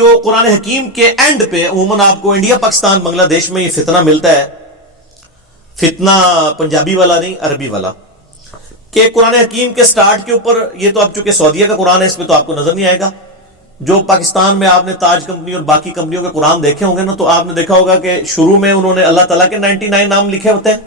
جو قرآن حکیم کے اینڈ پہ عموماً آپ کو انڈیا پاکستان بنگلہ دیش میں یہ فتنہ ملتا ہے، فتنہ پنجابی والا نہیں عربی والا، کہ قرآن حکیم کے سٹارٹ کے اوپر، یہ تو اب چونکہ سعودیہ کا قرآن ہے اس میں تو آپ کو نظر نہیں آئے گا، جو پاکستان میں آپ نے تاج کمپنی اور باقی کمپنیوں کے قرآن دیکھے ہوں گے نا، تو آپ نے دیکھا ہوگا کہ شروع میں انہوں نے اللہ تعالیٰ کے 99 نام لکھے ہوتے ہیں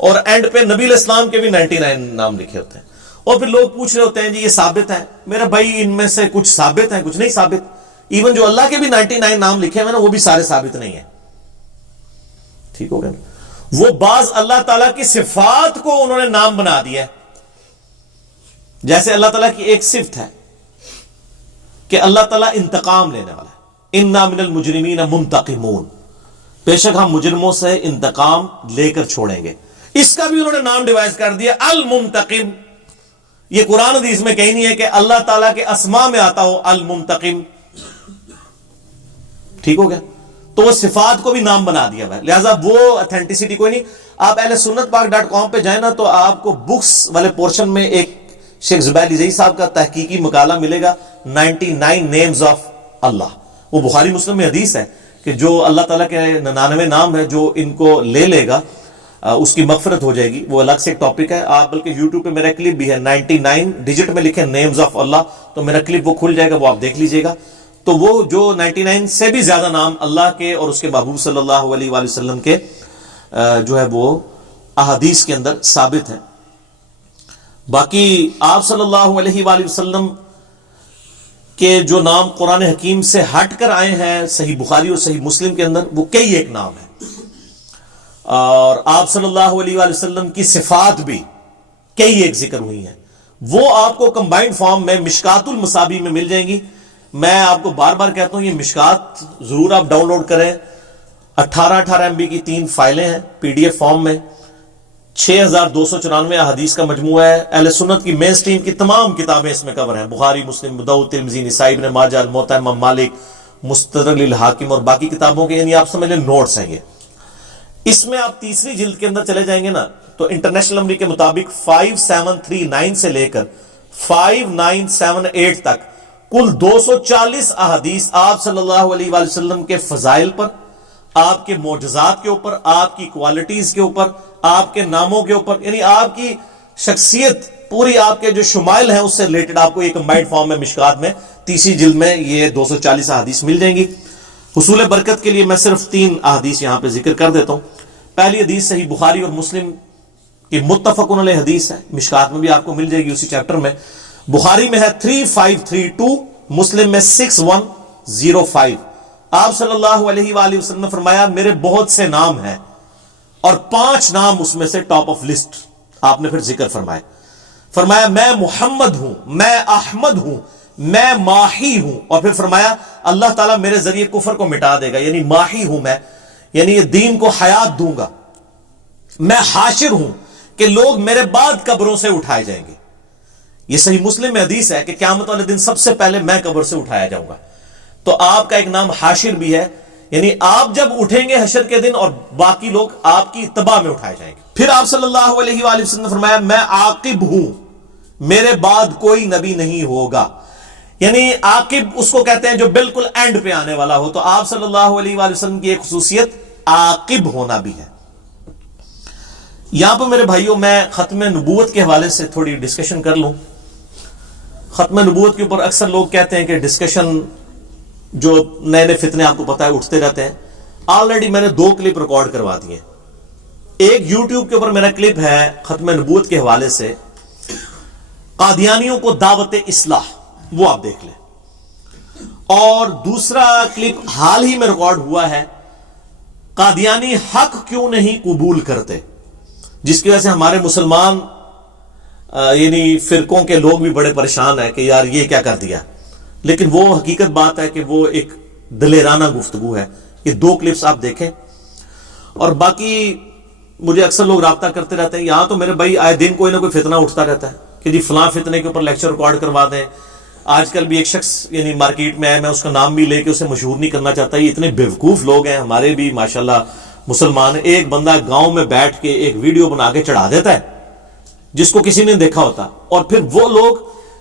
اور اینڈ پہ نبی علیہ السلام کے بھی 99 نام لکھے ہوتے ہیں، اور پھر لوگ پوچھ رہے ہوتے ہیں جی یہ ثابت ہے؟ میرا بھائی ان میں سے کچھ ثابت ہیں، کچھ نہیں ثابت۔ ایون جو اللہ کے بھی 99 نام لکھے ہوئے نا وہ بھی سارے ثابت نہیں ہیں، ٹھیک ہو گیا نا؟ وہ بعض اللہ تعالیٰ کی صفات کو انہوں نے نام بنا دیا ہے، جیسے اللہ تعالیٰ کی ایک صفت ہے کہ اللہ تعالیٰ انتقام لینے والا ہے، انا من المجرمین منتقمون، بے شک ہم مجرموں سے انتقام لے کر چھوڑیں گے، اس کا بھی انہوں نے نام ڈیوائز کر دیا المنتقم۔ یہ قرآن حدیث میں کہیں نہیں ہے کہ اللہ تعالیٰ کے اسماء میں آتا ہو المنتقم، ٹھیک ہو گیا؟ تو وہ صفات کو بھی نام بنا دیا ہے، لہذا وہ اتھینٹسٹی کوئی نہیں۔ آپ اہل سنت پاک .com پہ جائیں نا تو آپ کو بکس والے پورشن میں ایک شیخ زبیر علی صاحب کا تحقیقی مقالہ ملے گا 99 نیمز آف اللہ۔ وہ بخاری مسلم میں حدیث ہے کہ جو اللہ تعالیٰ کے 99 نام ہے جو ان کو لے لے گا اس کی مغفرت ہو جائے گی، وہ الگ سے ایک ٹاپک ہے۔ آپ بلکہ یوٹیوب پہ میرا کلپ بھی ہے، 99 ڈیجٹ میں لکھیں نیمز آف اللہ، تو میرا کلپ وہ کھل جائے گا، وہ آپ دیکھ لیجئے گا۔ تو وہ جو 99 سے بھی زیادہ نام اللہ کے اور اس کے محبوب صلی اللہ علیہ وآلہ وسلم کے جو ہے وہ احادیث کے اندر ثابت ہے۔ باقی آپ صلی اللہ علیہ وآلہ وسلم کے جو نام قرآن حکیم سے ہٹ کر آئے ہیں صحیح بخاری اور صحیح مسلم کے اندر، وہ کئی ایک نام ہے، اور آپ صلی اللہ علیہ وآلہ وسلم کی صفات بھی کئی ایک ذکر ہوئی ہیں، وہ آپ کو کمبائنڈ فارم میں مشکات المصابیح میں مل جائیں گی۔ میں آپ کو بار بار کہتا ہوں یہ مشکات ضرور آپ ڈاؤن لوڈ کریں، 18 MB کی 3 فائلیں ہیں PDF فارم میں، 6294 احادیث کا مجموعہ ہے۔ اہل سنت کی مین سٹریم کی تمام کتابیں اس میں کور ہیں، بخاری، مسلم، ابو داؤد، ترمذی، نسائی، ابن ماجہ، الموطأ امام مالک، مستدرک للحاکم اور باقی کتابوں کے یعنی آپ سمجھ لیں نوٹس ہیں یہ۔ اس میں آپ تیسری جلد کے اندر چلے جائیں گے نا تو انٹرنیشنل نمبر کے مطابق 5739 سے لے کر 5978 تک کل 240 احادیث آپ صلی اللہ علیہ وآلہ وسلم کے فضائل پر، آپ کے معجزات کے اوپر، آپ کی کوالٹیز کے اوپر، آپ کے ناموں کے اوپر، یعنی آپ کی شخصیت پوری، آپ کے جو شمائل ہیں اس سے ریلیٹڈ آپ کو یہ کمبائنڈ فارم میں مشکات میں تیسری جلد میں یہ 240 احادیث مل جائیں گی۔ حصول برکت کے لیے میں صرف 3 احادیث یہاں پہ ذکر کر دیتا ہوں۔ پہلی حدیث صحیح بخاری اور مسلم کی متفق علیہ حدیث ہے، مشکات میں بھی آپ کو مل جائے گی اسی چیپٹر میں۔ بخاری میں ہے 3532، مسلم میں 6105۔ آپ صلی اللہ علیہ وآلہ وسلم نے فرمایا میرے بہت سے نام ہیں اور 5 نام اس میں سے ٹاپ آف لسٹ آپ نے پھر ذکر فرمایا میں محمد ہوں، میں احمد ہوں، میں ماہی ہوں، اور پھر فرمایا اللہ تعالیٰ میرے ذریعے کفر کو مٹا دے گا، یعنی ماہی ہوں میں، یعنی یہ دین کو حیات دوں گا، میں حاشر ہوں کہ لوگ میرے بعد قبروں سے اٹھائے جائیں گے۔ یہ صحیح مسلم میں حدیث ہے کہ قیامت والے دن سب سے پہلے میں قبر سے اٹھایا جاؤں گا، تو آپ کا ایک نام حاشر بھی ہے، یعنی آپ جب اٹھیں گے حشر کے دن اور باقی لوگ آپ کی اتباع میں اٹھائے جائیں گے۔ پھر آپ صلی اللہ علیہ وآلہ وسلم نے فرمایا میں عاقب ہوں، میرے بعد کوئی نبی نہیں ہوگا، یعنی عاقب اس کو کہتے ہیں جو بالکل اینڈ پہ آنے والا ہو، تو آپ صلی اللہ علیہ وآلہ وسلم کی ایک خصوصیت عاقب ہونا بھی ہے۔ یہاں پہ میرے بھائیوں میں ختم نبوت کے حوالے سے تھوڑی ڈسکشن کر لوں۔ ختم نبوت کے اوپر اکثر لوگ کہتے ہیں کہ ڈسکشن جو نئے نئے فتنے آپ کو پتا ہے اٹھتے رہتے ہیں۔ آلریڈی میں نے 2 کلپ ریکارڈ کروا دیے، ایک یوٹیوب کے اوپر میرا کلپ ہے ختم نبوت کے حوالے سے قادیانیوں کو دعوت اصلاح، وہ آپ دیکھ لیں، اور دوسرا کلپ حال ہی میں ریکارڈ ہوا ہے قادیانی حق کیوں نہیں قبول کرتے، جس کی وجہ سے ہمارے مسلمان یعنی فرقوں کے لوگ بھی بڑے پریشان ہیں کہ یار یہ کیا کر دیا، لیکن وہ حقیقت بات ہے کہ وہ ایک دلیرانہ گفتگو ہے۔ یہ 2 کلپس آپ دیکھیں، اور باقی مجھے اکثر لوگ رابطہ کرتے رہتے ہیں، یہاں تو میرے بھائی آئے دن کوئی نہ کوئی فتنہ اٹھتا رہتا ہے کہ جی فلاں فتنے کے اوپر لیکچر ریکارڈ کروا دیں۔ آج کل بھی ایک شخص یعنی مارکیٹ میں ہے، میں اس کا نام بھی لے کے اسے مشہور نہیں کرنا چاہتا، یہ اتنے بیوقوف لوگ ہیں ہمارے بھی ماشاءاللہ مسلمان۔ ایک بندہ گاؤں میں بیٹھ کے ایک ویڈیو بنا کے چڑھا دیتا ہے جس کو کسی نے دیکھا ہوتا، اور پھر وہ لوگ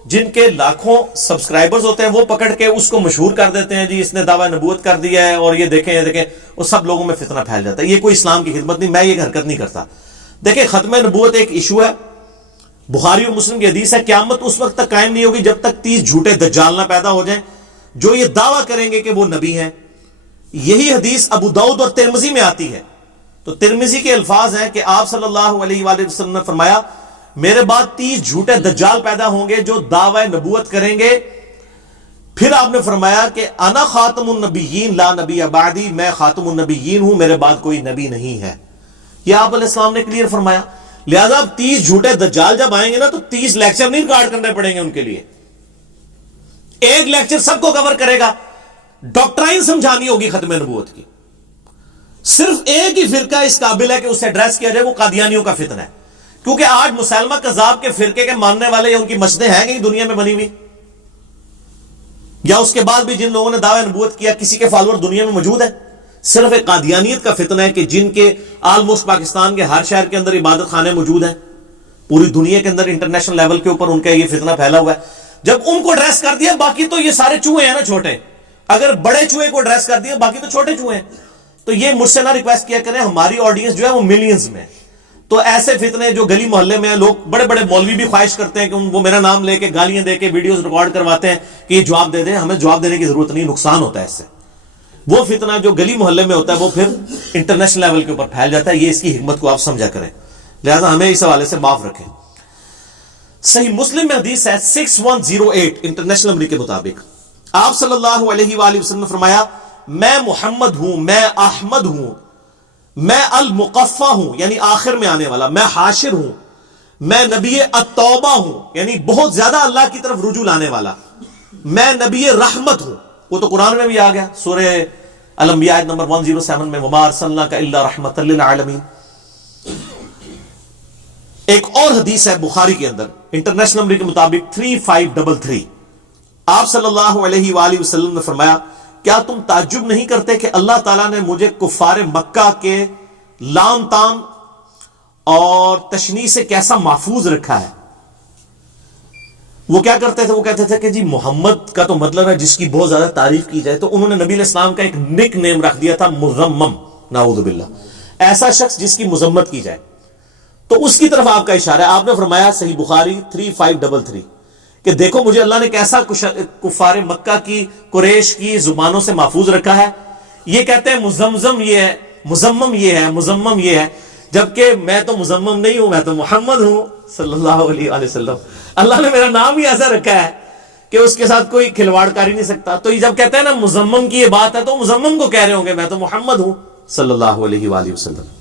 جن کے لاکھوں سبسکرائبرز ہوتے ہیں وہ پکڑ کے اس کو مشہور کر دیتے ہیں، جی اس نے دعویٰ نبوت کر دیا ہے اور یہ دیکھیں اور سب لوگوں میں فتنہ پھیل جاتا ہے. یہ کوئی اسلام کی خدمت نہیں، میں یہ حرکت نہیں کرتا. دیکھیں ختم نبوت ایک ایشو ہے، بخاری اور مسلم کی حدیث ہے، قیامت اس وقت تک قائم نہیں ہوگی جب تک 30 جھوٹے دجال نہ پیدا ہو جائیں جو یہ دعویٰ کریں گے کہ وہ نبی ہیں. یہی حدیث ابو داؤد اور ترمذی میں آتی ہے. تو ترمذی کے الفاظ ہیں کہ آپ صلی اللہ علیہ وآلہ وسلم نے فرمایا میرے بعد 30 جھوٹے دجال پیدا ہوں گے جو دعوی نبوت کریں گے. پھر آپ نے فرمایا کہ انا خاتم النبیین لا نبی بعدی، میں خاتم النبیین ہوں، میرے بعد کوئی نبی نہیں ہے. یہ آپ علیہ السلام نے کلیئر فرمایا. لہذا اب 30 جھوٹے دجال جب آئیں گے نا تو 30 لیکچر نہیں ریکارڈ کرنے پڑیں گے ان کے لیے. ایک لیکچر سب کو کور کرے گا. ڈاکٹرائن سمجھانی ہوگی ختم نبوت کی. صرف ایک ہی فرقہ اس قابل ہے کہ اسے ایڈریس کیا جائے، وہ قادیانیوں کا فتنہ ہے. کیونکہ آج مسلمہ کذاب کے فرقے کے ماننے والے یا ان کی مسجدیں ہیں کہیں دنیا میں بنی ہوئی، یا اس کے بعد بھی جن لوگوں نے دعوی نبوت کیا کسی کے فالوور دنیا میں موجود ہیں؟ صرف ایک قادیانیت کا فتنہ ہے کہ جن کے آلموسٹ پاکستان کے ہر شہر کے اندر عبادت خانے موجود ہیں، پوری دنیا کے اندر انٹرنیشنل لیول کے اوپر ان کا یہ فتنہ پھیلا ہوا ہے. جب ان کو ایڈریس کر دیا، باقی تو یہ سارے چوہے ہیں نا چھوٹے. اگر بڑے چوہے کو ایڈریس کر دیا باقی تو چھوٹے چوہے ہیں. تو یہ مجھ سے نہ ریکویسٹ کیا کریں، ہماری آڈینس جو ہے وہ ملینز میں. تو ایسے فتنے جو گلی محلے میں ہیں، لوگ بڑے بڑے مولوی بھی خواہش کرتے ہیں کہ وہ میرا نام لے کے گالیاں دے کے ویڈیوز ریکارڈ کرواتے ہیں کہ یہ جواب دے دیں. ہمیں جواب دینے کی ضرورت نہیں، نقصان ہوتا ہے اس سے. وہ فتنہ جو گلی محلے میں ہوتا ہے وہ پھر انٹرنیشنل لیول کے اوپر پھیل جاتا ہے. یہ اس کی حکمت کو آپ سمجھا کریں. لہذا ہمیں اس حوالے سے معاف رکھیں. صحیح مسلم میں حدیث ہے 6108 انٹرنیشنل نمبر کے مطابق آپ صلی اللہ علیہ وآلہ وسلم نے فرمایا میں محمد ہوں، میں احمد ہوں، میں المقفع ہوں یعنی آخر میں آنے والا، میں حاشر ہوں، میں نبی التوبہ ہوں یعنی بہت زیادہ اللہ کی طرف رجوع لانے والا، میں نبی رحمت ہوں. وہ تو قرآن میں بھی آ گیا سورہ الانبیاء آیت نمبر 107 میں وما ارسلناک الا رحمۃ للعالمین. ایک اور حدیث ہے بخاری کے اندر انٹرنیشنل نمبر کے مطابق 3533 آپ صلی اللہ علیہ وآلہ وسلم نے فرمایا کیا تم تعجب نہیں کرتے کہ اللہ تعالیٰ نے مجھے کفار مکہ کے لام تام اور تشنیع سے کیسا محفوظ رکھا ہے. وہ کیا کرتے تھے؟ وہ کہتے تھے کہ جی محمد کا تو مطلب ہے جس کی بہت زیادہ تعریف کی جائے. تو انہوں نے نبی علیہ السلام کا ایک نک نیم رکھ دیا تھا مذمم، نعوذ باللہ، ایسا شخص جس کی مذمت کی جائے. تو اس کی طرف آپ کا اشارہ ہے. آپ نے فرمایا صحیح بخاری 3533 کہ دیکھو مجھے اللہ نے کیسا کفار مکہ کی قریش کی زبانوں سے محفوظ رکھا ہے. یہ کہتے ہیں مزمزم یہ ہے، مزمم یہ ہے، مزمم یہ ہے، جبکہ میں تو مزمم نہیں ہوں، میں تو محمد ہوں صلی اللہ علیہ وآلہ وسلم. اللہ نے میرا نام ہی ایسا رکھا ہے کہ اس کے ساتھ کوئی کھلواڑ کر ہی نہیں سکتا. تو یہ جب کہتے ہیں نا مزمم کی یہ بات ہے تو مزمم کو کہہ رہے ہوں گے، میں تو محمد ہوں صلی اللہ علیہ وآلہ وسلم.